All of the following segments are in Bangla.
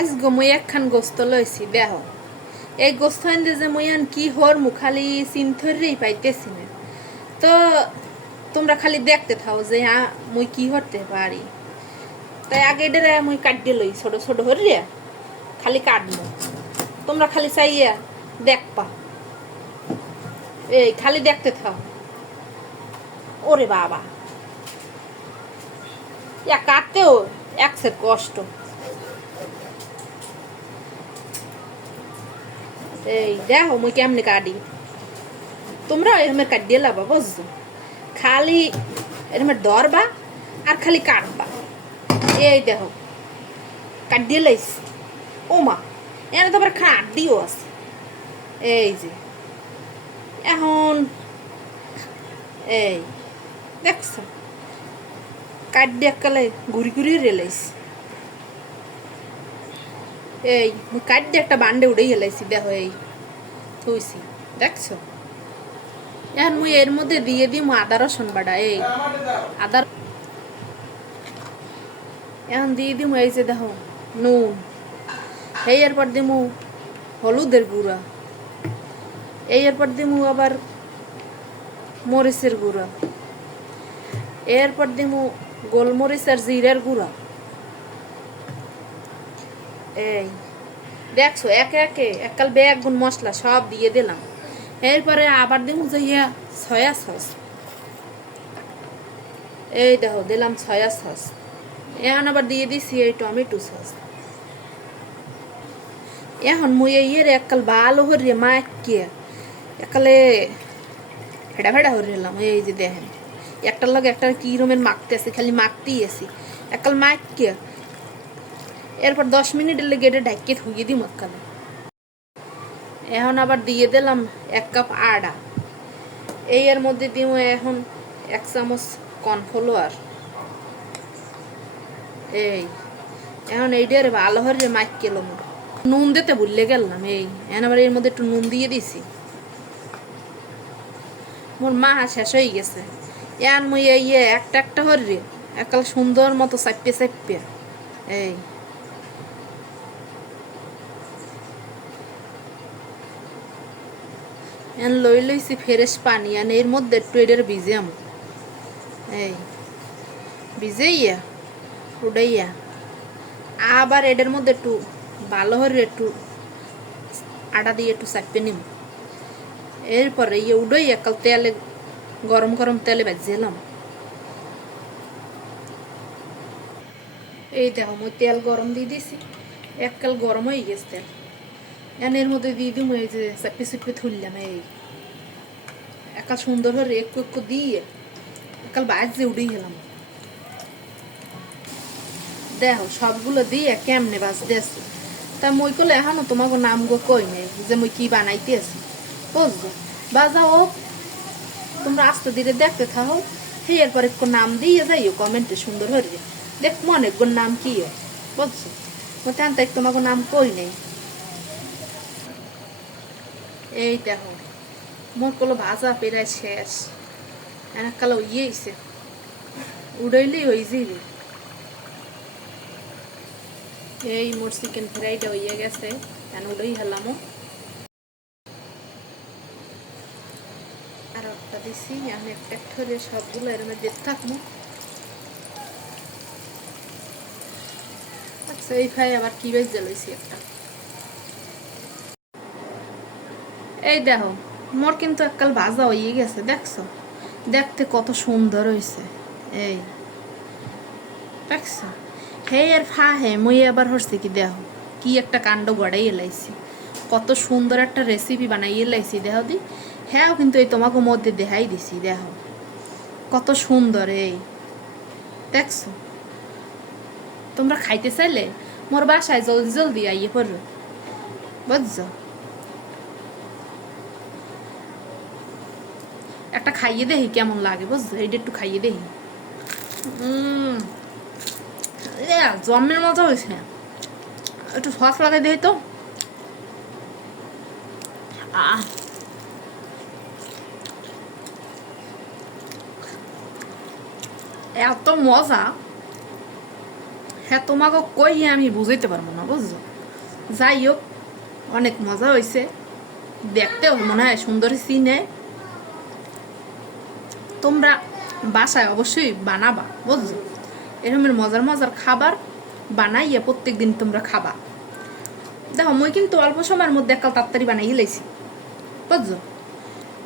আজ গমই একখান গোস্ত লইছি দেহ এই গোস্ত আনতে যে মইয়ান কি হর খালি চিন্থরেই পাইতেছি না তো তোমরা খালি দেখতে থাও যে হ্যাঁ মুই কি হতে পারি তাই আগে ডেরে মুই কাটিয়ে লই ছোট ছোট হরিয়া খালি কাটবো তোমরা খালি চাইয়া দেখবা এই খালি দেখতে থাও ওরে বাবা ইয়া কাটতেও এক সেট কষ্ট এই দেখো মুই কেমনে কাটি তোমরা এরমের কাটিয়ে লাবা বুঝছো খালি এরমের ধরবা আর খালি কাটবা এই দেখো কাটিয়ে লাইস ও মা এনে তো আবার খাটিও আছে এই যে এখন এই দেখছো কাটিয়ে কালে ঘুরি ঘুরি রেলাইস এই কাটিয়ে একটা বান্ডে উড়েই হেলাইছি দেখো এই থইছি দেখছো এখন মুই এর মধ্যে দিয়ে দিই আদা রসুন বাটা এই আদা এখন দিয়ে দিমু এই যে দেখো নুন এই এরপর দিমু হলুদের গুঁড়া এই এরপর দিমু আবার মরিচের গুঁড়া এরপর দিমু গোলমরিচ আর জিরার গুঁড়া এই দেখছো একে একে একাল বেগ গুণ মশলা সব দিয়ে দিলাম এরপরে আবার দিমু যে ইয়া সয়া সস এই দেখো দিলাম সয়া সস এখন আবার দিয়ে দিছি এই টমেটো সস এখন মুই ইয়ের একাল ভালো হরিয়ে মাখিয়ে একালে ফেডা ফেডা হরিলাম এই যে দেখেন একটার লগে একটা কি রকমের মাখতে আছে খালি মাখতেই আছি একাল মাখিয়ে এরপর 10 মিনিটের লেগে এটা ঢাকিয়ে ধুয়ে দিই মক্কালে এখন আবার দিয়ে দিলাম 1 কাপ আদা এই এর মধ্যে দিও এখন 1 চামচ কর্নফ্লাওয়ার এই এখন এইটার ভালো করে মাখিয়ে লম নুন দিতে ভুলে গেলাম এই এখন আবার এর মধ্যে একটু নুন দিয়ে দিছি মোর মা শেষ হয়ে গেছে এখন মুই ইয়ে একটা একটা হরে একাল সুন্দর মতো চাপে চাপে এই এন লইছি ফ্রেশ পানি আর এর মধ্যে একটু এটার ভিজাম এই ভিজাইয়া উড়াইয়া আবার এটার মধ্যে একটু ভালো করে একটু আটা দিয়ে একটু চাপে নিম এরপরে ইয়ে উড়াই একাল তেলে গরম গরম তেলে ভাজিলাম এই দেখো মই তেল গরম দিয়ে দিছি এককাল গরম হয়ে গেছে তেল এর মধ্যে দিয়ে দিম এই যে চাপে চাপে তুললাম এই একাল সুন্দর করে একটু একটু দিয়ে একাল বাজে উড়ে গেলাম দেখো সবগুলো দিয়ে কেমনে বাজতে আছি তা মই কলে এখনো তোমাকে নাম গো কই নেই যে মই কি বানাইতে আছি বুঝছো বাজাও তোমরা আস্তে ধীরে দেখতে থাকো সেই এরপর একটু নাম দিয়ে যাইও কমেন্টে সুন্দর হয়ে দেখ মনে গোর নাম কি হয় বুঝছো মতো তোমাকে নাম কই নেই এই দেখো মোর কলো ভাজা পেরায় শেষ এনে কালো ইয়েছে উড়াইলেই হয়ে যাবে এই মোর চিকেন ফ্রাইটা হইয়া গেছে এনে উড়াই হেলাম আর একটা দিছি আমি একটা ধরে সবগুলো এর মধ্যে থাকবো আচ্ছা এই খাই আবার কি বেশ জ্বালাইছি একটা এই দেখো মোর কিন্তু এককাল ভাজা হয়ে গেছে দেখছো দেখতে কত সুন্দর হয়েছে এই দেখছো হে আর ফা হে মই আবার হচ্ছে কি দেখো কি একটা কাণ্ড গড়াই এলাইছি কত সুন্দর একটা রেসিপি বানাই এলাইছি দেখো দি হ্যাঁ কিন্তু এই তোমাকে মধ্যে দেখাই দিছি দেখো কত সুন্দর এই দেখছো তোমরা খাইতে চাইলে মোর বাসায় জলদি জলদি আইয়ে পড়ো বুঝছো একটা খাইয়ে দেখি কেমন লাগে বুঝছো এইটা একটু খাইয়ে দেখি জন্মের মতো হয়েছে একটু সস লাগাই দেখি তো এত মজা হ্যাঁ তোমাকে কই আমি বুঝাইতে পারবো না বুঝছো। যাই হোক অনেক মজা হয়েছে, দেখতেও মনে হয় সুন্দর সিনে। তোমরা বাসায় অবশ্যই বানাবা বুঝছো, এরকমের মজার মজার খাবার বানাইয়া প্রত্যেক দিন তোমরা খাবা। দেখো মই কিন্তু অল্প সময়ের মধ্যে একাল তাড়াতাড়ি বানাই লাইছি বুঝছো,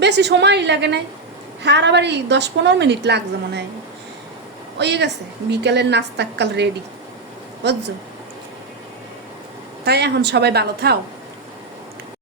বেশি সময়ই লাগে নাই। হারাবারই 10-15 মিনিট লাগছে মনে হয়, হয়ে গেছে বিকেলের নাস্তা কাল রেডি বুঝছো। তাই এখন সবাই ভালো থাও।